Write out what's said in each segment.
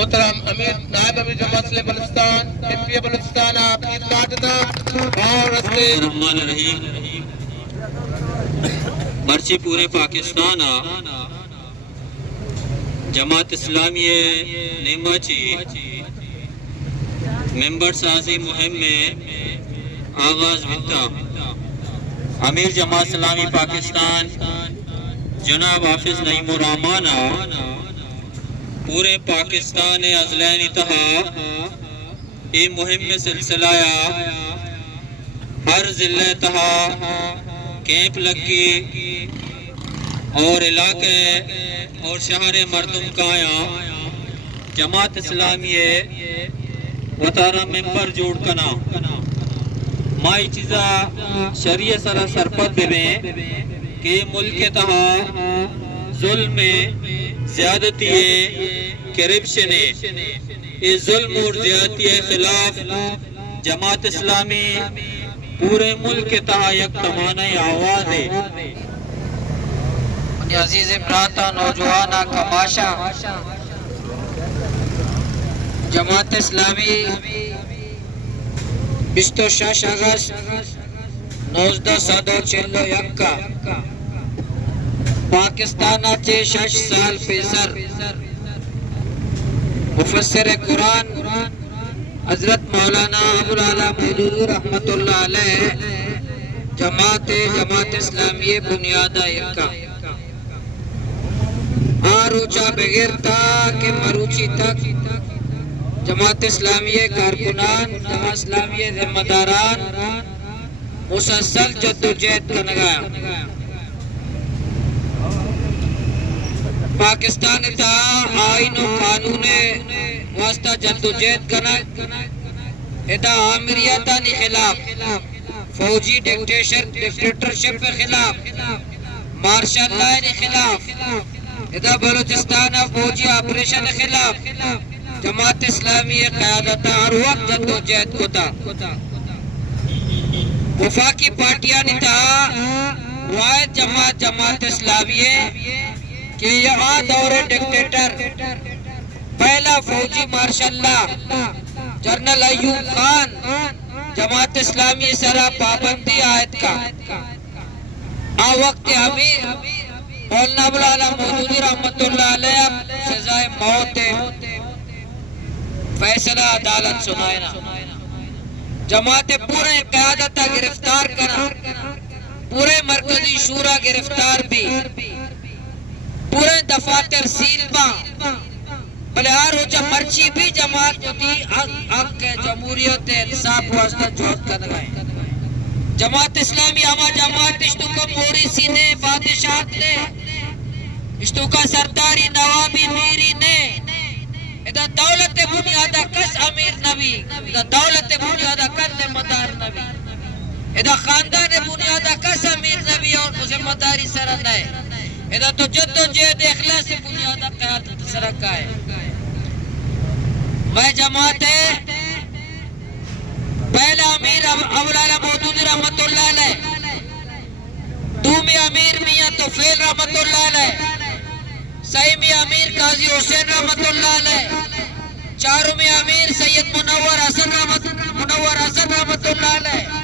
محترم امیر نائب امیر Jamaat Islami Balochistan M P Balochistan آپ کی قیادت اور رستے الرحمن الرحیم مرچی پورے پاکستان جماعت اسلامی نیمہ چی ممبر سازی مہم میں آغاز بکتا امیر جماعت اسلامی پاکستان جناب حافظ نعیم الرحمان پورے پاکستان ازلین اتحا یہ مہم میں سلسلہ ہر ضلع اتحا کیمپ لگی اور علاقے اور شہر مردم کایا جماعت اسلامی وطارہ ممبر جوڑ کنا مائی چیزا شریع سرا سرپت بے کہ ملک تہا ظلم زیادتی کرپشن اس ظلم اور زیادتی خلاف جماعت اسلامی پورے ملک تہا یک تمانہ آواز ہے عزیز امراتا نوجوانہ کماشا جماعت اسلامی 26 اگست 1941 کا پاکستان چے 6 سال پیسر مفسر قرآن حضرت مولانا ابوالعلا مودودی رحمت اللہ علیہ جماعت اسلامی بنیادہ یکا آروچا بغیر تا کہ مروچی تک جماعت اسلامی کارکنان جماعت اسلامی ذمہ داران مسلسل جدوجہد کنگایا پاکستان تا آئین و قانون واسطہ جدوجہد کنا ادا آمریتانی خلاف فوجی ڈکٹیٹرشپ خلاف مارشل لا خلاف ادا بلوچستان فوجی آپریشن خلاف جماعت اسلامی قیادت ہر وقت جدوجہد کتا وفاقی پارٹیاں نتا واحد جماعت اسلامی کہ یہاں دور ڈکٹیٹر پہلا فوجی martial law general Ayub Khan Jamaat Islami سرا پابندی آیت کا وقت امیر مولانا ابوالعلا مودودی رحمت اللہ علیہ سزائے موت فیصلہ عدالت سنائنا جماعت پورے قیادت گرفتار کرنا پورے مرکزی شورا گرفتار بھی پورے دفاتر سیل با بلے ہر روچہ مرچی بھی جماعت کو دی حق جمہوریت انصاف واسطہ جوت کر گئے جماعت اسلامی اما جماعت اشتو کا موری سینے بادشاہت نے اشتو کا سرداری نوابی میری نے ادا دولت بنیادہ کس امیر نبی ادا دولت بنیادہ کس مدار نبی ادا خاندان بنیادہ کس امیر نبی اور مداری سرد ہے ادا تو جد و جہد اخلاص بنیادہ قیادت سرکا ہے وہ جماعت ہے پہلا امیر ابوالعلا مودودی رحمت اللہ علیہ دومی امیر میاں توفیل رحمت اللہ علیہ سیمی امیر قاضی حسین رحمت اللہ علیہ چارمی امیر سید منور حسن رحمت اللہ علیہ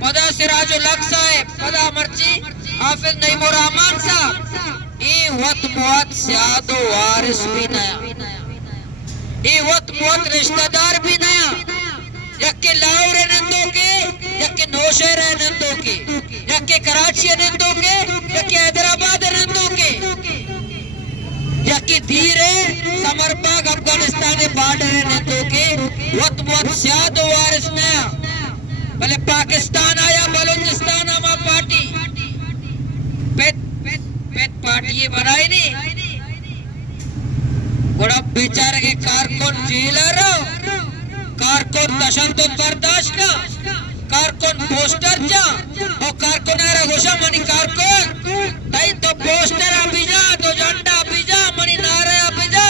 پدا سراج الحق صاحب پدا مرچی حافظ نعیم الرحمان صاحب ای وقت موت سیاد و وارث بھی نیا ای وقت موت رشتہ دار بھی نیا یکی لاہور نندوں کے یکی نوشہر نندوں کے یکی کراچی نندوں کے یکی حیدرآباد نندوں کے یکی دھیرے سمرباگ افغانستان بارڈر نندوں کے وقت موت سیاد و وارث نیا بلے پاکستان آیا بلوچستان آما پارٹی پیت پارٹی یہ بنائی نہیں گوڑا بیچارے کے کارکن جیلر کارکن تشدد برداشت کا کارکن پوسٹر جا اور کارکن ایرہ گوشا منی کارکن تائی تو پوسٹر آبی جا تو جنڈا آبی جا منی نعرہ آبی جا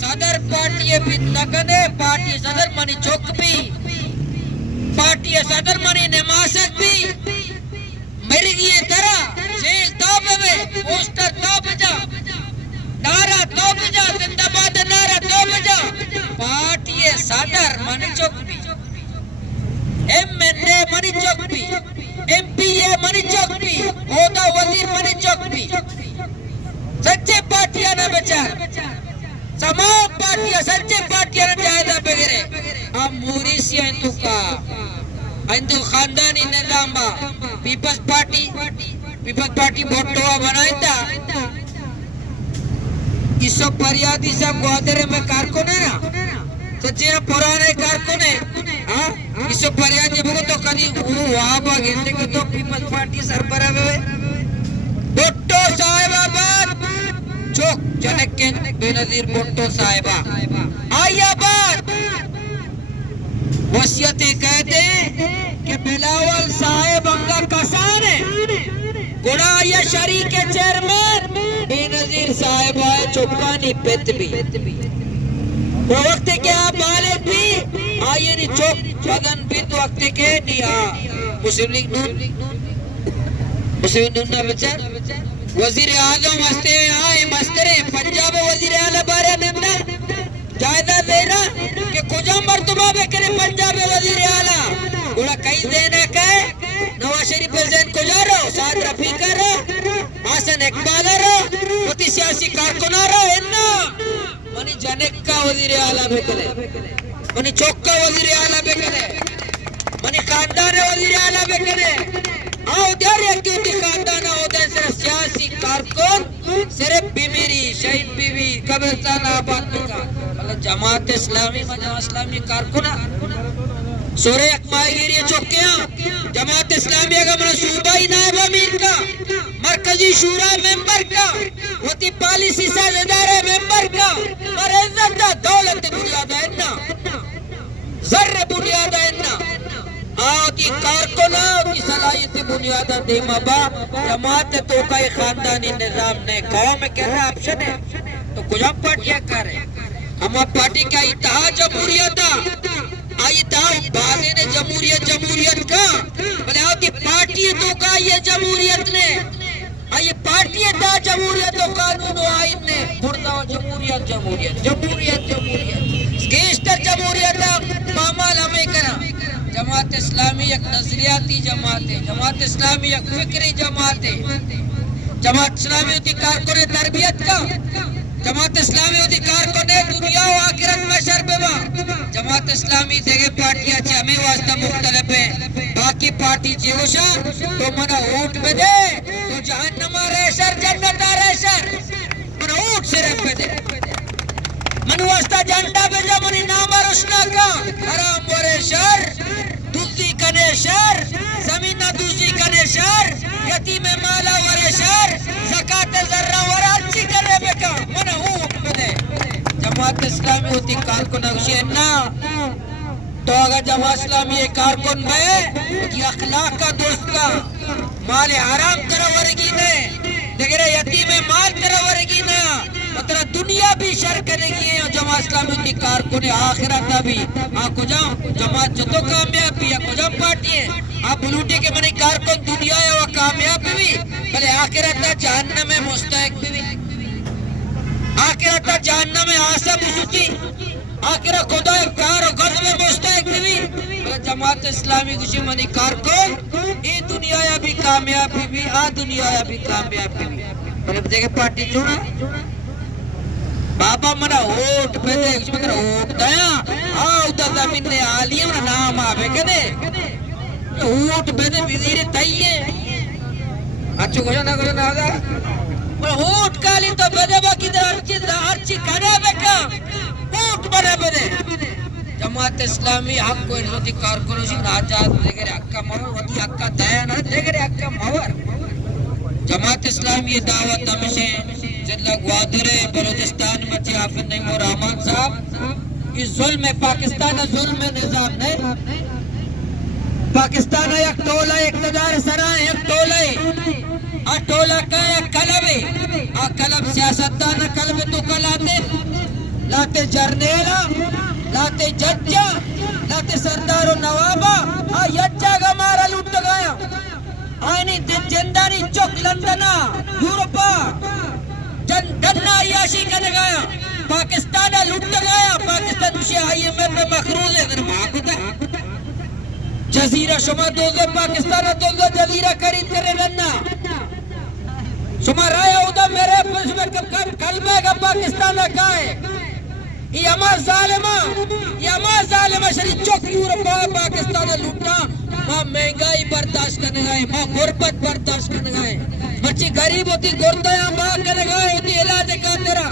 صدر پارٹی بھی نگنے پارٹی صدر منی چوک بھی پارٹی صدر منی نماسک بھی مرگی طرح سیل توب میں پوسٹر توب جا نعرہ توب جا زندہ باد نعرہ توب جا بھی سچے پارٹیاں نہ بچار تمام پارٹیاں سچے پارٹیاں نہ جائدہ بگرے اب موریسی ہندو کا ہندو خاندانی نظام با پیپلز پارٹی بھٹوا بنائی تھا اس سب پریادی صاحب گوادرے میں کارکن ہے نا سچینا پرانے کارکن ہے اس سب پریادی بگو تو کدی وہاں با گھنٹے کو تو پیپلز پارٹی سربراہ ہوئے بھٹو صاحب آباد چوک جنکن بے نظیر بھٹو صاحبہ آئی آباد وصیتیں کہتے ہیں کہ بلاول صاحب انگا کسان ہے گڑا یا شریک چیئرمین بے نظیر صاحب آئے چوکانی پیت بھی وہ وقت کیا بالک بھی آئیے نہیں چوک بدن بیت وقت کے نہیں مسلم لیگ نون بچار وزیر اعظم مستے آئے مسترے پنجاب وزیر اعظم بارے نمنا جائدہ دینا کہ کجا مرتبہ بکرے پنجاب وزیر اعظم گوڑا کئی دینا کہے نواز شریف پریزیڈنٹ کجا رہو سعد رفیقہ رہو حسن اقبال رہو پتی سیاسی کارکنہ رہو انہا منی جنک کا وزیر اعظم بکرے منی چوک کا وزیر اعظم بکرے منی خاندان وزیر اعظم بکرے آؤ دیار یکیوٹی خاندان ہوتا ہے صرف سیاسی کارکن صرف بیمیری شہید بیوی قبرستان آباد کا اللہ جماعت اسلامی مجمع اسلامی کارکنہ سورے اکمائی گیری چوکیاں جماعت اسلامی اگر منصوبائی نائب امیر کا مرکزی شورا ممبر کا وطی پالیسی ساز ادارے ممبر کا اور عزت دا دولت بنیادہ انہا ذر بنیادہ انہا آتی کارکنہ کی صلاحیت بنیادہ دیما با جماعت توقعی خاندانی نظام نے قوم میں کہہ رہا آپشن ہے تو کچھ ہم پارٹیاں کر رہے ہیں ہم پارٹی کا اتحاد جمہوریت آئی اتحاد بازے نے جمہوریت کا بلے آتی پارٹی توقعی جمہوریت نے آئی پارٹی اتحاد جمہوریت و قانون و آئین نے بردہ جمہوریت سکیشتر جمہوریت پامال ہمیں کرا جماعت اسلامی ایک نظریاتی جماعت ہے جماعت اسلامی ایک فکری جماعت ہے جماعت اسلامی ہوتی کارکن تربیت کا جماعت اسلامی ہوتی کارکن دنیا و آخرت میں شربہ جماعت اسلامی دیگے پارٹیاں چھے ہمیں واسطہ مختلف ہیں باقی پارٹی جیوشا تو منہ اوٹ پہ دے تو جہنم ریشر جنت ریشر منہ اوٹ صرف پہ دے منہ واسطہ جنڈا پہ جا منی نام رشنا کا حرام و ریشر دوزی کنے شر زمینہ دوزی کنے شر یتیم مالا و ریشر زکاة ذرہ ورالچی کرے بکا منہ اوٹ پہ دے جماعت اسلامی ہوتی کارکن اگشی نا تو اگر جماعت اسلامی ایک کارکن میں ہوتی اخلاق کا دوست کا مال حرام کرا ورگی نے دیکھرے یتیم مال کرا ورگی نا مطلب دنیا بھی شر کرے گی ہے جماعت اسلامی ہوتی کارکن آخرت بھی آنکھو جاؤں جماعت جتو کامیاب بھی آنکھو جاؤں پارٹی ہے آپ بلوٹی کے منی کارکن دنیا ہے وہ کامیاب بھی بلے آخرت جہنم میں مستحق بھی آخرت جہنم میں آسا بسوٹی آخرت خدا کار و غضب مستحق بھی جماعت اسلامی کچھ منی کارکن ای دنیا یا بھی کامیاب بھی آ دنیا یا بھی کامیاب بھی بلے دیکھے پارٹی چھوڑا بابا منہ اوٹ پہ دے کچھ مگر اوٹ دیا آؤ دا زمین نے آلیم نا نام آبے کدے اوٹ پہ دے وزیر تائیے اچھو کچھ نہ آگا اوٹ کالی تو بدے با کدھر ہرچی کھڑے بکا اوٹ بنے بدے جماعت اسلامی حق کو انہوں کارکنوں سے ناجات دیکھے حق کا مہور ودی حق کا دیا نا دیکھے حق کا مہور جماعت اسلامی دعوت ہمیشہ جلہ گوادرے بلوچستان مچی حافظ نعیم و رحمان صاحب یہ ظلم ہے پاکستان ظلم نظام نے پاکستان یک ٹولہ اقتدار سرائے یک ٹولہ ٹولہ کا یک کلب ہے کلب سیاستدان کلب تو کلاتے لاتے جرنیلا لاتے ججا لاتے سردار و نوابا یجا گا مارا لوٹ گایا آئینی جندانی چوک لندنا یورپا جنڈنا عیاشی کرنے گایا پاکستانہ لوٹ گایا پاکستان مشی آئی میں مخروض ہے در ماں کتا جزیرہ شما دوزے پاکستانہ دوزے جزیرہ کرید کرے رہنا شما رائے ہوتا میرے پس میں کلمہ کا پاکستان کا ہے یہ اما ظالمہ شریف چوک یورپا پاکستان لوٹنا ماں مہنگائی برداشت کرنے گئے ماں غربت برداشت کرنے گئے بچی غریب ہوتی گردیاں ماں کرنے گئے ہوتی علاج کا تیرا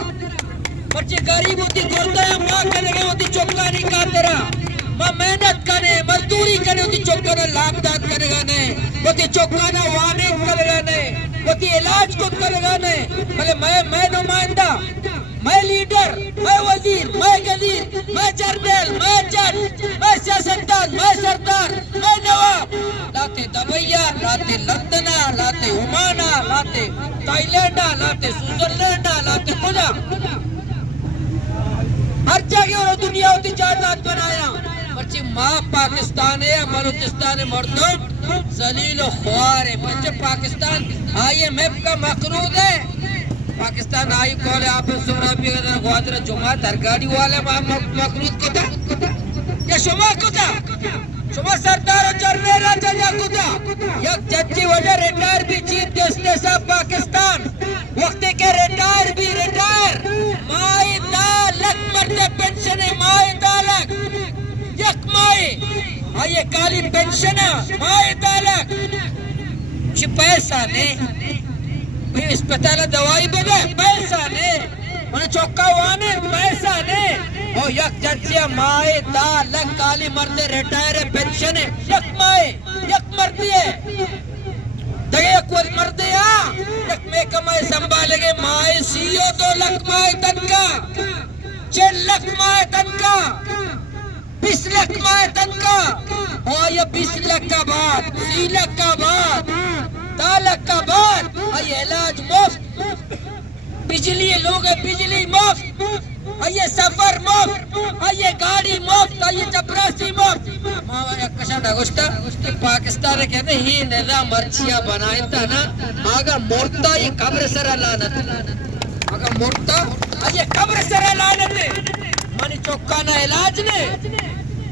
بچی غریب ہوتی گردیاں ماں کرنے گئے ہوتی چوکانی کا تیرا ماں محنت کرنے مزدوری کرنے ہوتی چوکانا لاکدات کرنے گانے ہوتی چوکانا وانیت کرنے گانے ہوتی علاج کو کرنے گانے بلے میں نمائندہ میں لیڈر میں وزیر میں غزیر میں جرنیل میں جج میں سیاستدان میں سردار میں نواب لاتے دبیا لاتے لندنا لاتے عمانہ لاتے تائیلینڈا لاتے سوئٹزرلینڈا لاتے خدا ہر جگہ اور دنیا ہوتی جائیداد بنایا پرچی ماں پاکستان ہے بلوچستان مردم ذلیل و خوار ہے بچے پاکستان آئیے میپ کا مقروض ہے پاکستان آئی کولے آپ سورا بھی گزر گوادر جمعہ درگاڑی والے مقروض کتا یا شما کتا شما سردار و جرنیل ججا کتا یک ججی وجہ ریٹائر بھی چیف جسٹس آف پاکستان وقتی کے ریٹائر مائی دا لک مرتے پینشن ہے مائی دا لک یک مائی آئیے کالی پینشن ہے مائی دا لک چی پیسہ نے اسپتال دوائی بگے پیسہ نے انہیں چوکا وانے پیسہ نے او یک ججیا مائے دا لگ کالی مردے ریٹائر پینشن ہے یک مائے یک مردی ہے دگے یک مردے یک میں کمائے سنبھالے گے مائے سیو 2 لکھ مائے تنکا 6 لکھ مائے تنکا 20 لکھ مائے تنکا اور یہ 20 لکھ کا بعد 30 لکھ کا بعد تالک کا بعد آئیے علاج مفت بجلی لوگ بجلی مفت آئیے سفر مفت آئیے گاڑی مفت آئیے چپراسی مفت ماں کشا نگوشتا پاکستان کہتے ہی نظام مرچیاں بنائیں تا نا آگا مرتا یہ قبر سرہ لانت آگا مرتا آئیے قبر سرہ لانت منی چوکانا علاج نے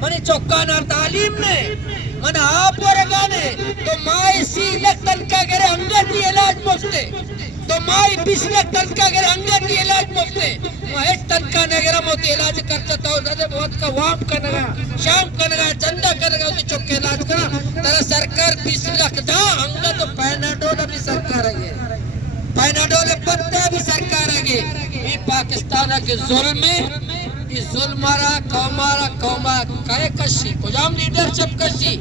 منی چوکانا تعلیم نے منہ آپ ورگانے تو مائی 30 لکھ تنکا گرے انگتی علاج مفتے تو مائی 20 لکھ تنکا گرے انگتی علاج مفتے وہ ایک تنکا نگرہ موتی علاج کرتا تھا زیادہ بہت کا وام کرنگا شام کرنگا چندہ کرنگا اسی چوکے علاج کرنا ترہ سرکار 20 لکھ دا انگا تو پیناڈول بھی سرکار آگے پیناڈول پتہ بھی سرکار آگے یہ پاکستانہ کے ظلم میں یہ ظلمارا قومارا کائے کشی کجام لیڈرشپ کشی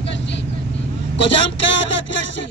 کجام قیادت کشی